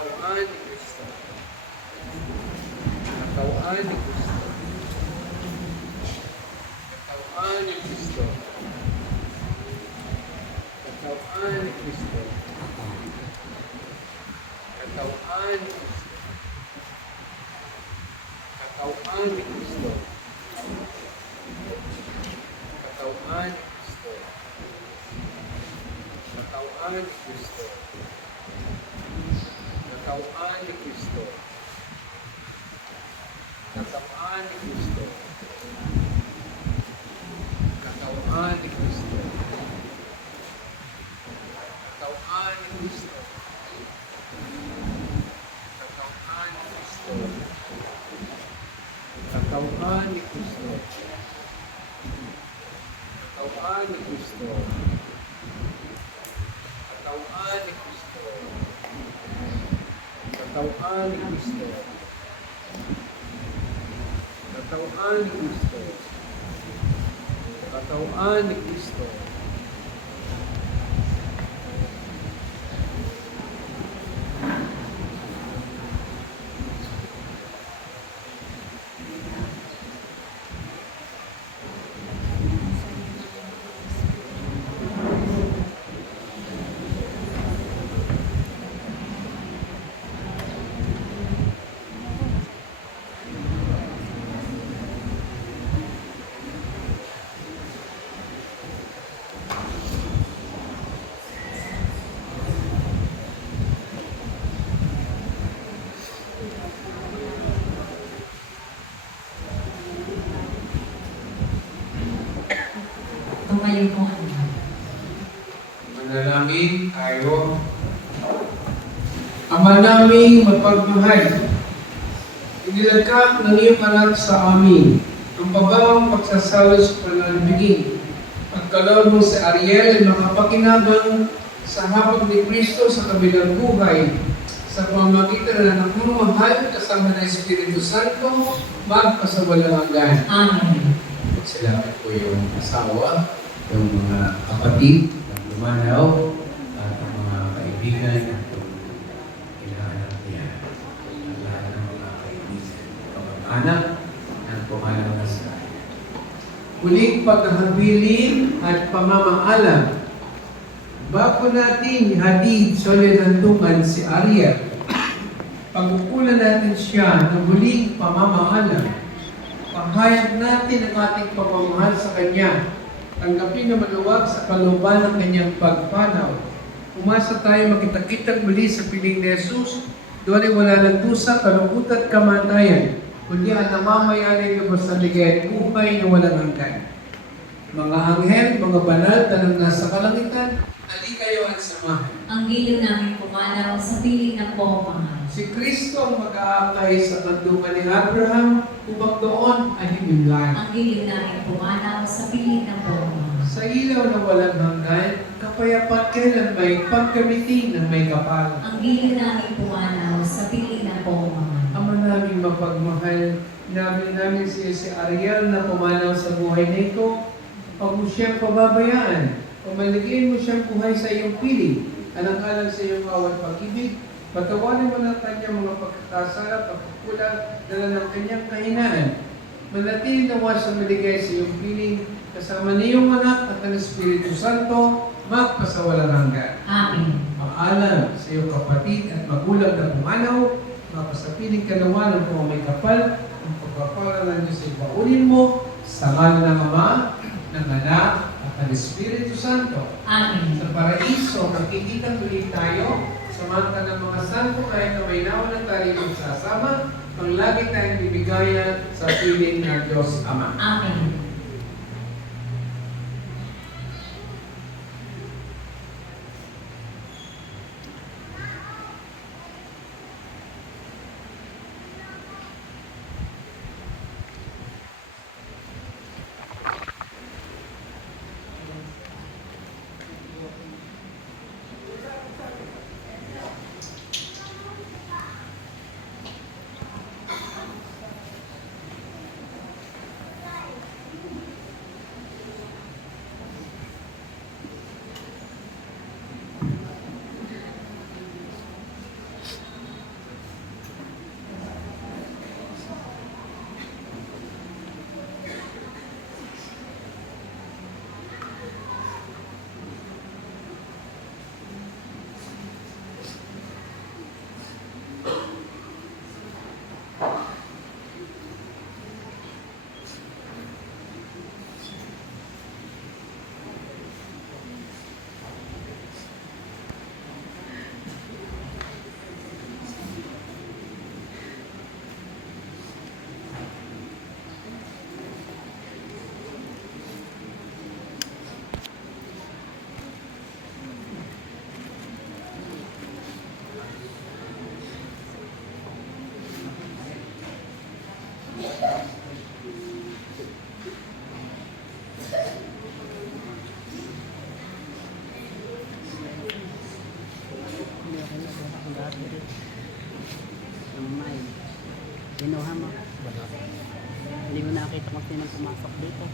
Katawan ni Kristo. Katawan ni Kristo. Katawan ni Kristo. Katawan ni Kristo. Katawan ni Kristo. Katawan ni Kristo. Katawan ni Kristo. Katawan ni Kristo. Katawan ni Kristo. Katawan ni Kristo. Katawan ni Kristo. Katawan ni Kristo. Katawan ni Kristo. Katawan ni Kristo. Katawan ni Kristo. Katawan ni Kristo. Katawan ni Kristo. Katawan ni Kristo. Katawan ni Kristo. Tumayo po ang Manalangin tayo. Ama naming mapagmahal, inilagak ng iyong anak sa amin ang pabawang pagsasalo sa panalibigin at kaloob mo si Ariel ay makapakinabang sa hapag ni Kristo sa kabilang buhay sa pamamagitan ng anak mo mahal kasama ng Espiritu Santo magpasawalang hanggan. Amen. Salamat po yung asawa, yung mga kapatid na lumanaw, at ang mga kaibigan at yung inaanak niya. At lahat ng mga kaibigan, kamag-anak ng pumanaw na sa kanya. Muling paghahabilin at pamamaalam. Bago natin ihatid sa lilantungan si Ariel, pagkukulan natin siya ng muling pamamaalam. Pahayag natin ang ating pagmamahal sa Kanya. Tanggapin na maluwag sa kalooban ng Kanyang pagpanaw. Umasa tayo magkita-kitang muli sa piling ni Jesus. Doon ay wala ng dusa, kalungkutan at kamatayan. Kundi ang namamayalay ka sa ligay at buhay na walang hanggan. Mga anghel, mga banal na nasa kalangitan, ali kayo at samahan. Ang giliw namin pumanaw sa piling ng pamamahal. Si Kristo ang mag-aakay sa kandungan ni Abraham upang doon ay himimlan. Ang giliw namin pumanaw sa piling ng pamamahal. Sa ilaw na walang hanggan, kapayapaan kailan may pagkamiting ng may kapal. Ang giliw namin pumanaw sa piling ng pamamahal. Ama naming mapagmahal, namin si Ariel na pumanaw sa buhay na ito, pag mo siyang pababayaan, pamaligyan mo siyang buhay sa iyong piling, alang-alang sa iyong awat pag-ibig, patawarin mo ng kanyang mga pagkakasala, pagkukulang, dala ng kanyang kahinaan. Manatili nawa sa maligay sa iyong piling, kasama niyong anak at ang Espiritu Santo, magpasawalang hanggan. Amen. Paalam sa iyong kapatid at magulang na pumanaw, mapasapiling ka nawa ng mga may kapal, ang pagpapala ng Diyos ay paunin mo, sa ngalan ng Ama, ng Anak, at ng Espiritu Santo. Amen. Sa paraiso, nakikita muli tayo, samantala ng mga santo kahit na may nawa ng tayo magsasama, ang lagi tayong bibigayan sa piling ng Diyos Ama. Amen. May. Kinuha mo. Hindi mo nakita kung sino pumasok dito.